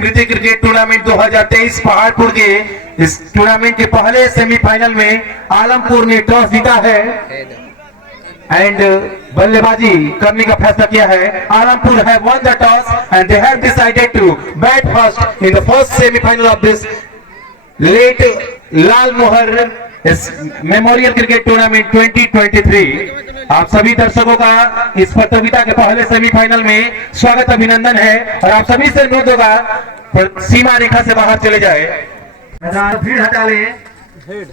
स्मृति cricket tournament 2023 Paharpur के इस tournament के पहले सेमीफाइनल में आलमपुर ने टॉस जीता है एंड बल्लेबाजी करने का फैसला किया है। आलमपुर है won the toss and they have decided to bat first in the first semi-final of this late लाल मोहर मेमोरियल क्रिकेट टूर्नामेंट 2023। आप सभी दर्शकों का इस प्रतियोगिता के पहले सेमीफाइनल में स्वागत अभिनंदन है और आप सभी से अनुरोध होगा सीमा रेखा से बाहर चले जाए। भीड़ हटा ले, खेल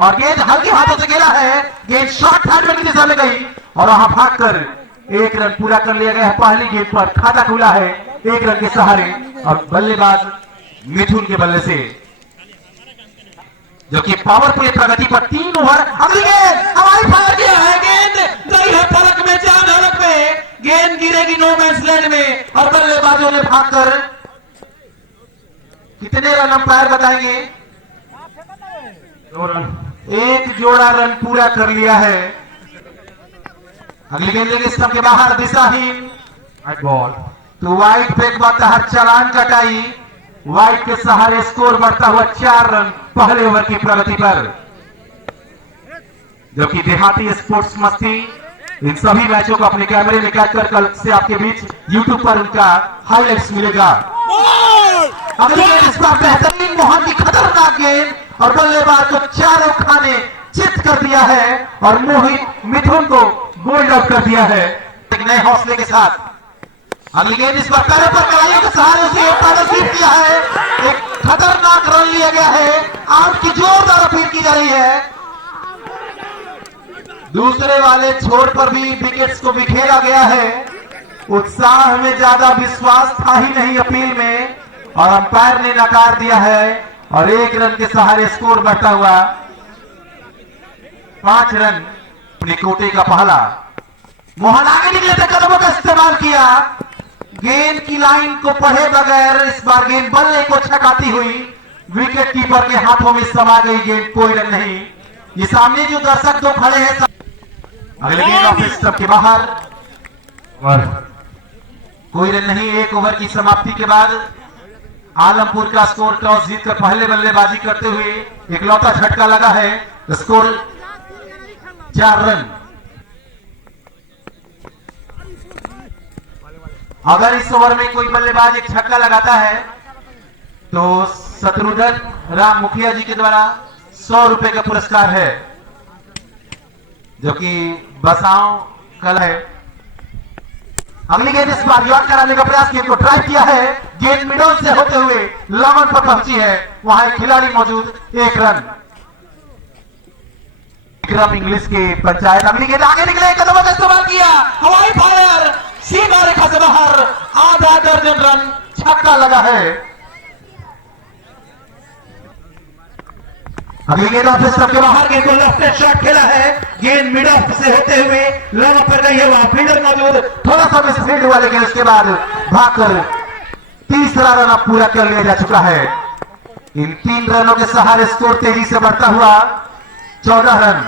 और गेंद हल्के हाथों से खेला है, गेंद शॉर्ट हैंड में की दिशा में गई और वहां भागकर एक रन पूरा कर लिया गया है। पहली गेंद पर खाता खुला है एक रन के सहारे और बल्लेबाज मिथुन के बल्ले से, जो कि पावर प्ले प्रगति पर 3 ओवर। अगली गेंद हवाई फायर किया है, गेंद गई है पलक में, चांद हलक में, गेंद गिरेगी नो मैंस लैंड में और बल्लेबाजों ने भागकर कितने रन अंपायर बताएंगे? 2 रन, एक जोड़ा रन पूरा कर लिया है। अगली गेंद लेंगे स्टंप के बाहर, दिशाहीन वाइड बॉल तो वाइड फेंक मारता है, चालान कटाई, वाइड के सहारे स्कोर बढ़ता हुआ 4 रन पहले ओवर की प्रगति पर, जो कि देहाती स्पोर्ट्स मस्ती इन सभी मैचों को अपने कैमरे में कैद कर कल से आपके बीच यूट्यूब पर उनका हाईलाइट्स मिलेगा। अगली गेंद इस बार बेहतरीन मोहन की खतरनाक गेंद और बल्लेबाज को चारों खाने चित कर दिया है और मोहित मिथुन को बोल्ड आउट कर दिया है एक नए हौसले के साथ। अगली गेंद इस बार पैरों पर कलाइयों के सहारे उसे स्वीप किया है, एक खतरनाक रन लिया गया है, आउट की जोरदार अपील की जा रही है। दूसरे वाले छोर पर भी विकेट्स को बिखेरा गया है, उत्साह में ज्यादा विश्वास था ही नहीं अपील में और अंपायर ने नकार दिया है और 1 रन के सहारे स्कोर बढ़ता हुआ 5 रन अपने कोटे का पहला। मोहन आगे निकले थे, कदमों का इस्तेमाल किया, गेंद की लाइन को पढ़े बगैर इस बार गेंद बल्ले को छकाती हुई विकेट कीपर के हाथों में समा गई गेंद, कोई रन नहीं। ये सामने जो दर्शक 2 खड़े हैं, अगले गेंद ऑफ स्टंप के बाहर और कोई रन नहीं। 1 ओवर की समाप्ति के बाद आलमपुर का स्कोर टॉस जीतकर पहले बल्लेबाजी करते हुए इकलौता झटका लगा है, स्कोर 4 रन। अगर इस ओवर में कोई बल्लेबाज एक छक्का लगाता है तो शत्रुघ्न राम मुखिया जी के द्वारा 100 रुपए का पुरस्कार है, जो कि बसाओं कल है। अगली गेंद इस बार यॉर्क कराने का प्रयास, गेंद को ड्राइव किया है, गेंद मिडल से होते हुए लॉन पर पहुंची है, वहां एक खिलाड़ी मौजूद, 1 रन। विक्रम इंग्लिश के पंचायत। अगली गेंद आगे निकले, कदमों का इस्तेमाल किया, हवाई फायर सीमा रेखा से बाहर, आधा दर्जन रन, छक्का लगा है। अगली गेंद ऑफ स्टंप के बाहर, गेंद को लेफ्ट शॉट खेला है, गेंद मिड ऑफ से होते हुए लॉन पर गई है, वहां फील्डर मौजूद, थोड़ा सा मिस फील्ड हुआ लेकिन उसके बाद भागकर तीसरा रन अब पूरा कर लिया जा चुका है। इन 3 रनों के सहारे स्कोर तेजी से बढ़ता हुआ 14 रन,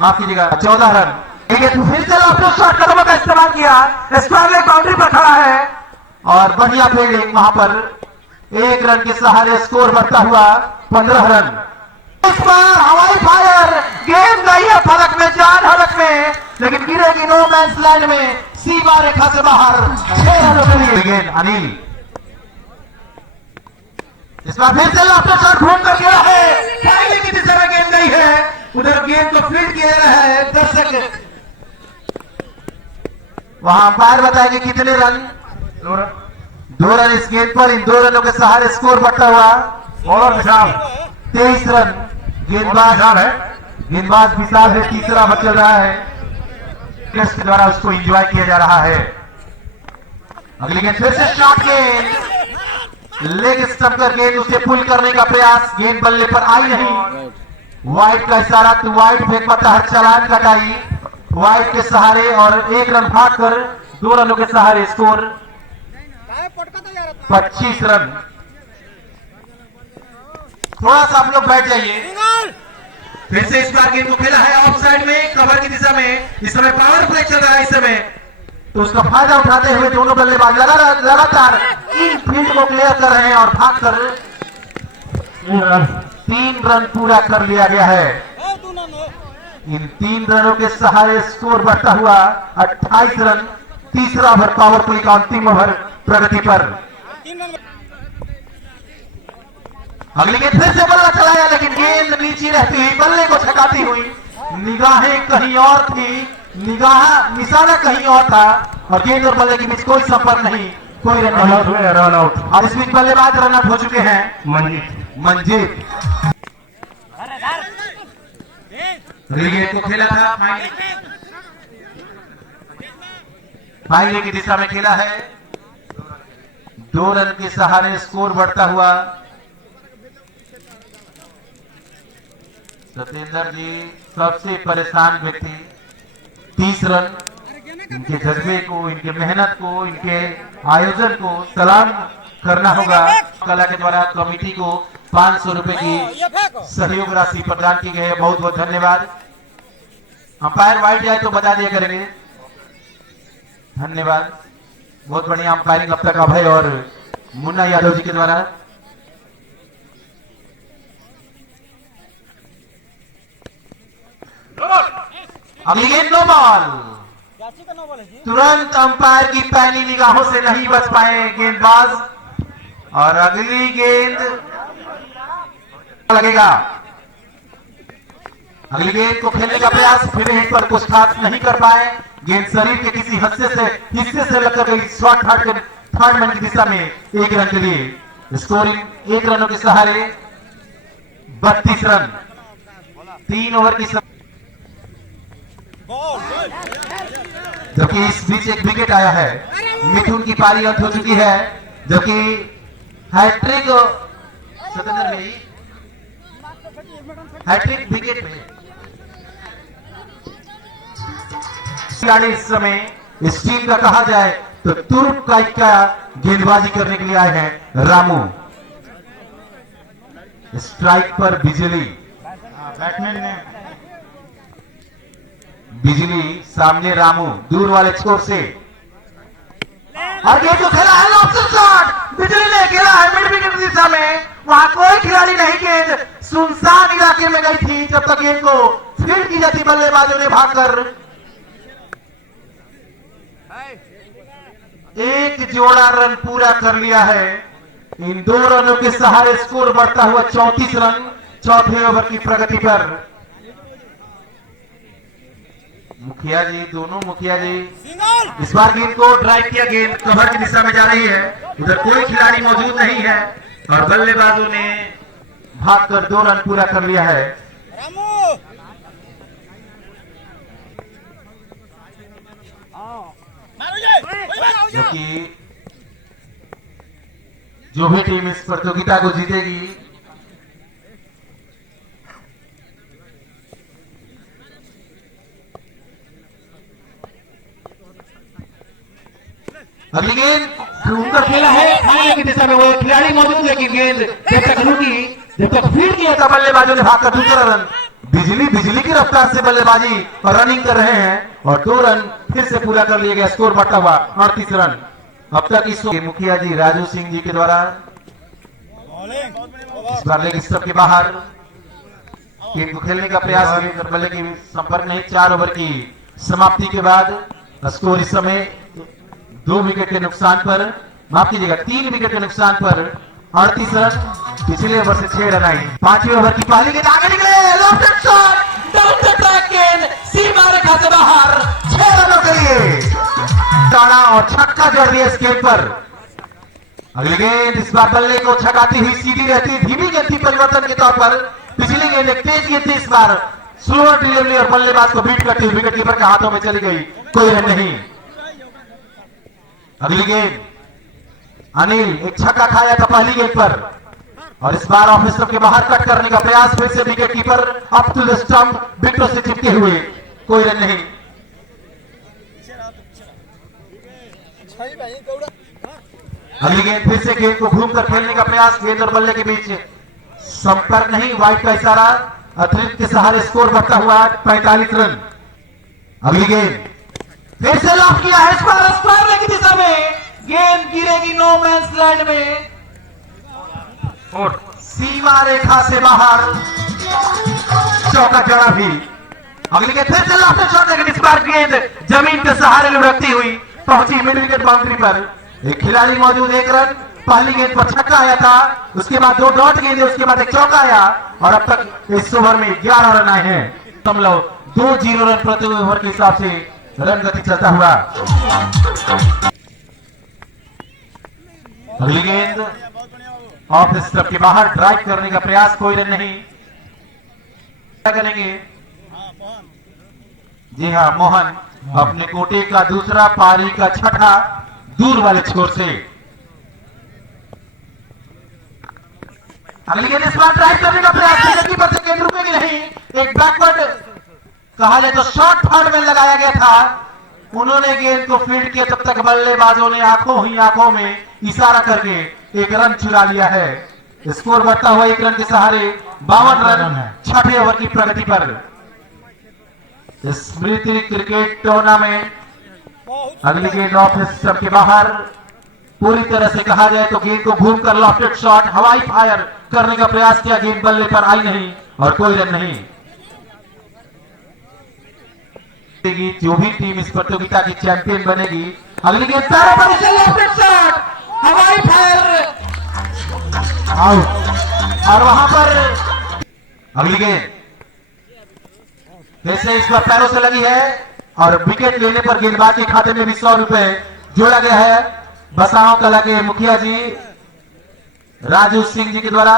माफ कीजिएगा 14 रन। फिर से लेफ्ट शॉट, कदमों का इस्तेमाल किया, स्क्वायर लेग बाउंड्री पर खड़ा है और बढ़िया फील्डिंग, वहां पर 1 रन के सहारे स्कोर बढ़ता हुआ 15 रन। इस बार हवाई फायर, गेंद गई है फलक में, चांद हलक में, लेकिन गिरेगी नो मैंस लैंड में, सीमा रेखा से बाहर। 6 रनों के लिए गेंद अनिल, इस बार फिर से लेफ्ट शॉट घूम कर गया है, फाइनल की दिशा में गेंद गई है, उधर गेंद को फील्ड किया रहा है दर्शक, वहां अंपायर बताएंगे कितने रन। 2 रन इस गेंद पर, इन 2 रनों के सहारे स्कोर बढ़ता हुआ और 23 रन। गेंदबाज है, गेंदबाज विशाल है, तीसरा ओवर चल रहा है, टेस्ट के द्वारा उसको एंजॉय किया जा रहा है। अगली गेंद फिर से शॉट, गेंद लेग स्टंप कर गेंद उसे पुल करने का प्रयास, गेंद बल्ले पर आई नहीं, वाइड का इशारा तो वाइड फेंक पाता है, चालान कटाई, वाइड के सहारे और 1 रन भागकर 2 रनों के सहारे स्कोर 25 रन। थोड़ा सा आप लोग बैठ जाइए, फिर से इस बार गेंद को खेला है ऑफ साइड में, कवर की दिशा में। इस समय पावर प्ले चल रहा है इस समय, तो उसका फायदा उठाते हुए दोनों बल्लेबाज लगातार इन फील्ड को क्लियर कर रहे हैं और भागकर 3 रन पूरा कर लिया गया है। इन 3 रनों के सहारे स्कोर बढ़ता हुआ 28 रन। तीसरा ओवर पावर प्ले का अंतिम ओवर प्रगति पर। अगली गेंद फिर से बल्ला चलाया, लेकिन गेंद नीचे रहती हुई बल्ले को छकाती हुई, निगाहें कहीं और थी, निशाना कहीं और था और गेंद और बल्ले के बीच कोई संपर्क नहीं, कोई रन नहीं, रन आउट। और इस बीच बल्लेबाज रन आउट हो चुके हैं मंजीत। गेंद को खेला था फाइनल की दिशा में खेला है, 2 रन के सहारे स्कोर बढ़ता हुआ। सत्येंद्र जी सबसे परेशान व्यक्ति, 30 रन। इनके जज्बे को, इनके मेहनत को, इनके आयोजन को सलाम करना होगा। कला के द्वारा कमेटी को 500 रुपए की सहयोग राशि प्रदान की गई है, बहुत बहुत धन्यवाद। अंपायर वाइड जाए तो बता दिया करेंगे, धन्यवाद। बहुत बढ़िया अंपायरिंग अब तक अभय और मुन्ना यादव जी के द्वारा। अगली गेंद नो बॉल, तुरंत अंपायर की पैनी निगाहों से नहीं बच पाए गेंदबाज और अगली गेंद लगेगा। अगली गेंद को खेलने का प्रयास, फिर हिट पर कुछ खास नहीं कर पाए। गेंद शरीर के किसी हिस्से से लगकर गई शॉर्ट थर्ड मैन की दिशा में 1 रन के लिए। स्कोरिंग 1 रनों के सहारे 32 रन। 3 ओवर की जबकि इस बीच एक विकेट आया है। मिथुन की पारी अंत हो चुकी है, जबकि हैट्रिक सत्येंद्र भाई हैट्रिक विकेट में खिलाड़ी इस समय इस टीम का कहा जाए तो तुर्क का गेंदबाजी करने के लिए आए हैं रामू। स्ट्राइक पर बिजली, बैट्समैन ने बिजली, सामने रामू दूर वाले स्कोर से। और ये जो खेला है लॉफ्ट शॉट, बिजली ने खेला है मिड विकेट की दिशा में, वहां कोई खिलाड़ी नहीं, गेंद सुनसान इलाके में गई थी। जब तक गेंद को फील्ड की जाती, बल्लेबाजों ने भागकर 1 जोड़ा रन पूरा कर लिया है। इन 2 रनों के सहारे स्कोर बढ़ता हुआ 34 रन। चौथे ओवर की प्रगति पर मुखिया जी, दोनों मुखिया जी इस बार गेंद को ड्राइव किया, गेंद कवर की दिशा में जा रही है, उधर कोई खिलाड़ी मौजूद नहीं है और बल्लेबाजों ने भागकर 2 रन पूरा कर लिया है। क्योंकि जो भी टीम इस प्रतियोगिता को जीतेगी अगली गेंद उनका खेला है खाने की दिशा में, वो खिलाड़ी मौजूद, लेकिन गेंद जब तक रुकी, जब तक फील्ड किया था, बल्लेबाजों ने भागकर 2 रन। बिजली की रफ्तार से बल्लेबाजी और रनिंग कर रहे हैं और 2 रन फिर से पूरा कर लिया गया। स्कोर बढ़ता हुआ 38 रन। अब तक इस मुखिया जी राजू सिंह जी के द्वारा इस बार लेग स्टंप के बाहर गेंद को खेलने का प्रयास, बल्ले की संपर्क नहीं। 4 ओवर की समाप्ति के बाद स्कोर इस समय 2 विकेट के नुकसान पर, माफ कीजिएगा 3 विकेट के नुकसान पर 38 रन। पिछले ओवर से 6 रन आई। 5वें ओवर की पहली गेंद आगे निकले, loft shot, down the track, गेंद सीमा रेखा से बाहर, 6 रनों के लिए टाड़ा और छक्का जड़ दिया इस गेंद पर। अगली गेंद इस बार बल्ले को छकाती हुई सीधी रहती, धीमी गेंद थी परिवर्तन के तौर पर। पिछली गेंद एक तेज गेंद थी, इस बार स्लोअर डिलीवरी और बल्लेबाज को बीट करती हुई विकेट कीपर के हाथों में चली गई, कोई रन नहीं। अगली गेंद अनिल एक छक्का खाया था पहली गेंद पर और इस बार ऑफ स्टंप के बाहर कट करने का प्रयास, फिर से wicket keeper up to the stump, विकेटों से चिपके हुए, कोई रन नहीं। अगली गेंद फिर से गेंद को घूमकर खेलने का प्रयास, गेंद और बल्ले के बीच संपर्क नहीं, वाइड का इशारा, अतिरिक्त के सहारे स्कोर बढ़ता हुआ 45 रन। अगली गेंद फिर से लॉक किया है स्क्वायर की दिशा में, गेंद गिरेगी नो मैंस लैंड में और सीमा रेखा से बाहर, चौका जड़ा भी। अगली गेंद फिर से लॉफ्टेड शॉट, लेकिन इस बार गेंद जमीन के सहारे लुढ़कती हुई पहुंची मिड विकेट बाउंड्री पर। एक खिलाड़ी मौजूद, 1 रन। पहली गेंद पर छक्का आया था, उसके बाद 2 डॉट गेंद, उसके बाद एक चौका आया और अब तक इस ओवर में 11 रन आए हैं। 2-0 रन प्रति ओवर के हिसाब से रन गति चलता हुआ। अगली गेंद ऑफ स्टंप के बाहर, ड्राइव करने का प्रयास, कोई रन नहीं। क्या करेंगे? जी हाँ, मोहन अपने कोटे का दूसरा, पारी का छठा, दूर वाले छोर से। अगली गेंद इस बार ड्राइव करने का प्रयास, पर से गेंद रुकेगी नहीं। एक बैकवर्ड कहा जाए तो शॉर्ट थर्ड में लगाया गया था, उन्होंने गेंद को फील्ड किया, तब तक बल्लेबाजों ने आंखों में इशारा करके एक रन चुरा लिया है। स्कोर बढ़ता हुआ 1 रन के सहारे 52 रन छठे ओवर की प्रगति पर। स्मृति क्रिकेट टूर्नामेंट, अगली गेंद ऑफ स्टंप के बाहर, पूरी तरह से कहा जाए तो गेंद को घूमकर लॉफ्टेड शॉट, हवाई फायर करने का प्रयास किया, गेंद बल्ले पर आई नहीं और कोई रन नहीं। जो भी टीम इस प्रतियोगिता की चैंपियन बनेगी, अगली गेंद पैरों पर इसे लॉफ्टेड शॉट, हवाई फायर, आउट। और वहां पर अगली गेंद वैसे इस बार पैरों से लगी है और विकेट लेने पर गेंदबाज के खाते में भी 100 रुपए जोड़ा गया है। बसाओं कला के मुखिया जी राजू सिंह जी के द्वारा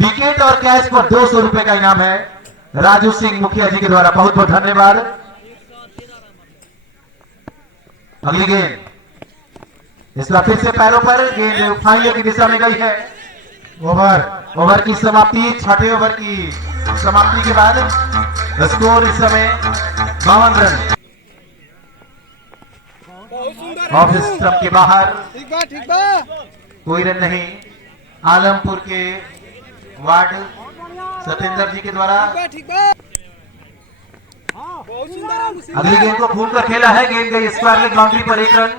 विकेट और कैश पर 200 रुपए का इनाम है। राजू सिंह मुखिया जी के द्वारा बहुत बहुत धन्यवाद। अगली गेंद इस बार फिर से पैरों पर, गेंद फाइनल की दिशा में गई है। ओवर की समाप्ति, छठे ओवर की समाप्ति के बाद स्कोर इस समय 52 रन। ऑफ स्टंप के बाहर, कोई रन नहीं। आलमपुर के वार्ड सत्येंद्र जी के द्वारा अगली गेंद को घूम कर खेला है, गेंद गई स्क्वायर लेग बाउंड्री पर 1 रन।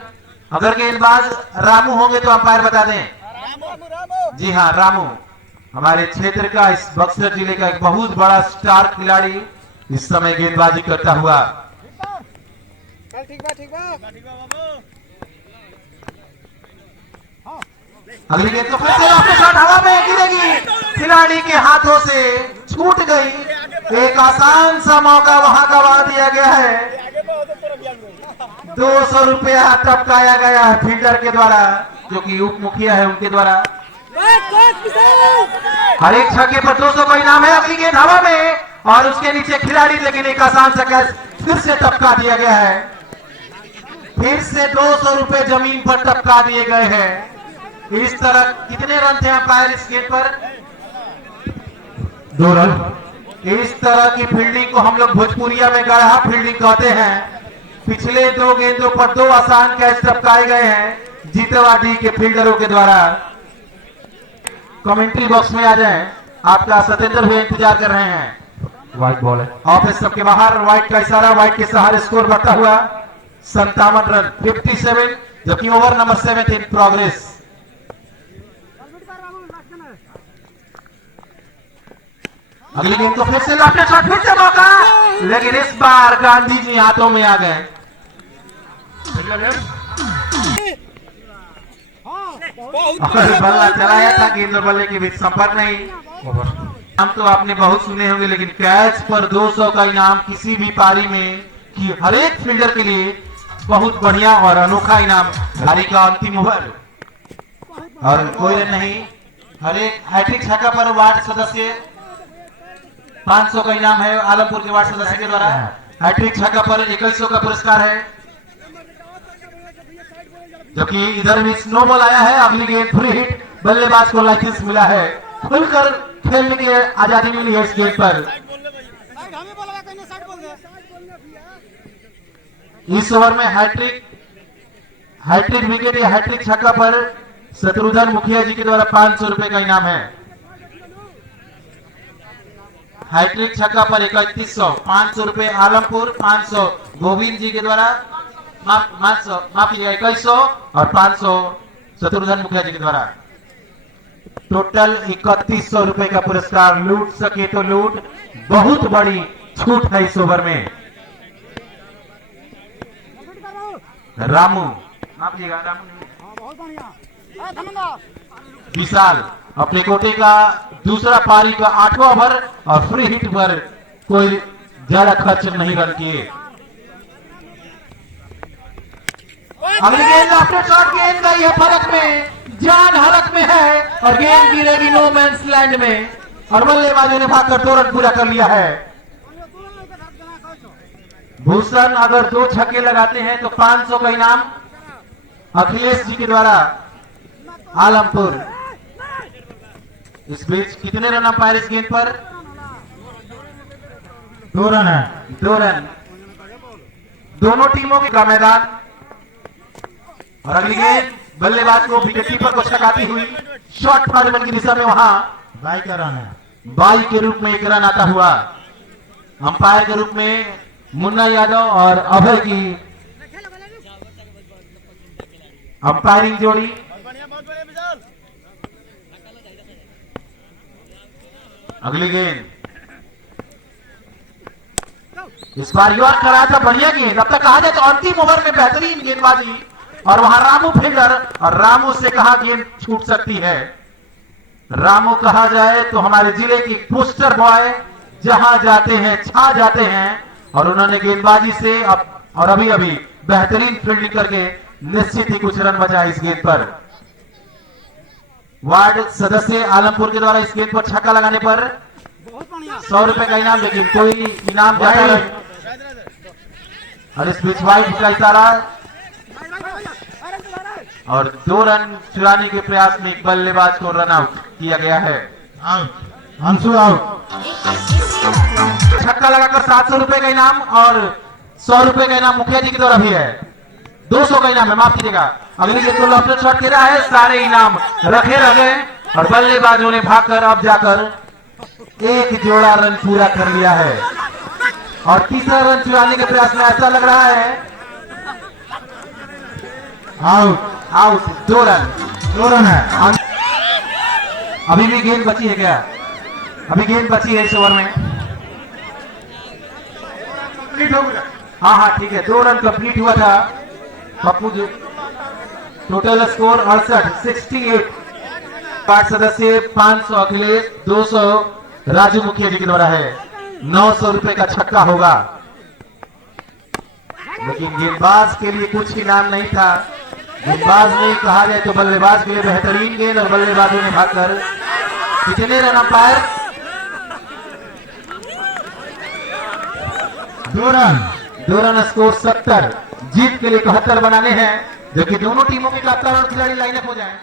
अगर गेंदबाज रामू होंगे तो अंपायर बता दें। जी हाँ, रामू हमारे क्षेत्र का, इस बक्सर जिले का एक बहुत बड़ा स्टार खिलाड़ी इस समय गेंदबाजी करता हुआ। अगली गेंद तो फिर से लॉफ्टेड शॉट हवा में गिरेगी, खिलाड़ी के हाथों से छूट गई। एक आसान सा मौका वहां गवा दिया गया है। 200 रुपया टपकाया गया है फील्डर के द्वारा, जो कि उप मुखिया है, उनके द्वारा। हर एक छक्के पर 200 का इनाम है। अगली गेंद हवा में और उसके नीचे खिलाड़ी, लेकिन एक आसान सा कैच फिर से टपका दिया गया है। फिर से 200 रुपए जमीन पर टपका दिए गए हैं। इस तरह कितने रन थे अंपायर इस गेंद पर? 2 रन। इस तरह की फील्डिंग को हम लोग भोजपुरिया में गढ़ा फील्डिंग कहते हैं। पिछले 2 गेंदों पर 2 आसान कैच टपकाए गए हैं जीतवाड़ी के फील्डरों के द्वारा। कमेंट्री बॉक्स में आ जाएं, आपका सत्येंद्र भी इंतजार कर रहे हैं। व्हाइट बॉल है, ऑफ स्टंप के बाहर, व्हाइट का इशारा, व्हाइट के सहारे स्कोर बढ़ता हुआ 57 रन 57, जबकि ओवर नंबर 7 इन प्रोग्रेस। अगली गेंद को फिर से लॉफ्टेड शॉट, फिर से मौका, लेकिन इस बार गांधी जी हाथों में आ गए। बल्ला चलाया था, गेंद और बल्ले के बीच संपर्क नहीं। हम तो आपने बहुत सुने होंगे, लेकिन कैच पर 200 का इनाम किसी भी पारी में कि हर एक फील्डर के लिए बहुत बढ़िया और अनोखा इनाम। पारी का अंतिम ओवर और कोई रन नहीं। हर एक हैट्रिक छक्का पर वार्ड सदस्य 500 का इनाम है। आलमपुर के वार्ड सदस्य के द्वारा हैट्रिक छक्का पर 2100 का पुरस्कार है, जबकि इधर भी स्नो बॉल आया है। अगली गेंद फ्री हिट, बल्लेबाज को लाइसेंस मिला है, खुलकर खेलने की आजादी मिली है इस गेंद पर। इस ओवर में हैट्रिक विकेट या हैट्रिक छक्का पर शत्रुघ्न मुखिया जी के द्वारा 500 रुपए का इनाम है। हैट्रिक छक्का पर 3100, 500 रुपए आलमपुर, 500 गोविंद जी के द्वारा, माफ कीजिएगा 2100 और 500 शत्रुघ्न मुखिया जी के द्वारा। टोटल 3100 रुपए का पुरस्कार। लूट सके तो लूट, बहुत बड़ी छूट है इस ओवर में। रामू, माफ कीजिएगा विशाल अपने कोटे का दूसरा पारी का 8वां ओवर और फ्री हिट पर कोई ज्यादा खर्च नहीं रन किए। अगली गेंद आफ्टर शॉट गेंद गई है फलक में, जान हलक में है और गेंद गिरेगी नो मैंस लैंड में और बल्लेबाजों ने भागकर 2 रन पूरा कर लिया है। भूषण अगर 2 छक्के लगाते हैं तो 500 का इनाम अखिलेश जी के द्वारा आलमपुर। इस बीच कितने रन अंपायर इस गेंद पर? 2 रन है। 2 रन दोनों टीमों का मैदान। और अगली गेंद बल्लेबाज को विकेटकीपर को छकाती हुई शॉर्ट फॉर्मेट की दिशा में वहां 22 का रन है। 22 के रूप में 1 रन आता हुआ। अंपायर के रूप में मुन्ना यादव और अभय की अंपायरिंग जोड़ी। अगली गेंद इस बार यॉर्क करा था, बढ़िया गेंद। अब तक कहा जाए तो अंतिम ओवर में बेहतरीन गेंदबाजी और वहां रामू फिंगर और रामू से कहा गेंद छूट सकती है। रामू कहा जाए तो हमारे जिले की पोस्टर बॉय, जहां जाते हैं छा जाते हैं और उन्होंने गेंदबाजी से और अभी अभी बेहतरीन फील्डिंग करके निश्चित ही कुछ रन बचाए इस गेंद पर। वार्ड सदस्य आलमपुर के द्वारा इस गेंद पर छक्का लगाने पर 100 रुपए का इनाम, लेकिन कोई इनाम जाता नहीं। और इस बीच वाइट का इशारा और 2 रन चुराने के प्रयास में एक बल्लेबाज को रन आउट किया गया है। अंशु आउट। छक्का लगाकर 700 रुपए का इनाम और 100 रुपए का इनाम मुखिया जी की तरफ भी है। 200 का इनाम है, माफ कीजिएगा। अगली गेंद को लॉफ्टर शॉट दे रहा है, सारे इनाम रखे रह गए और बल्लेबाजों ने भागकर अब जाकर एक जोड़ा रन पूरा कर लिया है और तीसरा रन चुराने के प्रयास में ऐसा लग रहा है आउट। आउट। 2 रन। 2 रन है। अभी भी गेंद बची है क्या? अभी गेंद बची है इस ओवर में। हाँ ठीक है, 2 रन कंप्लीट हुआ था Pappu ji. Total score 68 ward सदस्य 500 अखिलेश, 200 राजू मुखिया जी के द्वारा है। 900 रुपए का छक्का होगा, लेकिन गेंदबाज के लिए कुछ इनाम नहीं था। गेंदबाज ने कहा जाए तो बल्लेबाज के लिए बेहतरीन गेंद और बल्लेबाजों ने भागकर कितने run umpire? 2 run. 2 run score 70। जीत के लिए 71 बनाने हैं, जो कि दोनों टीमों के कप्तान और खिलाड़ी लाइनअप हो जाए।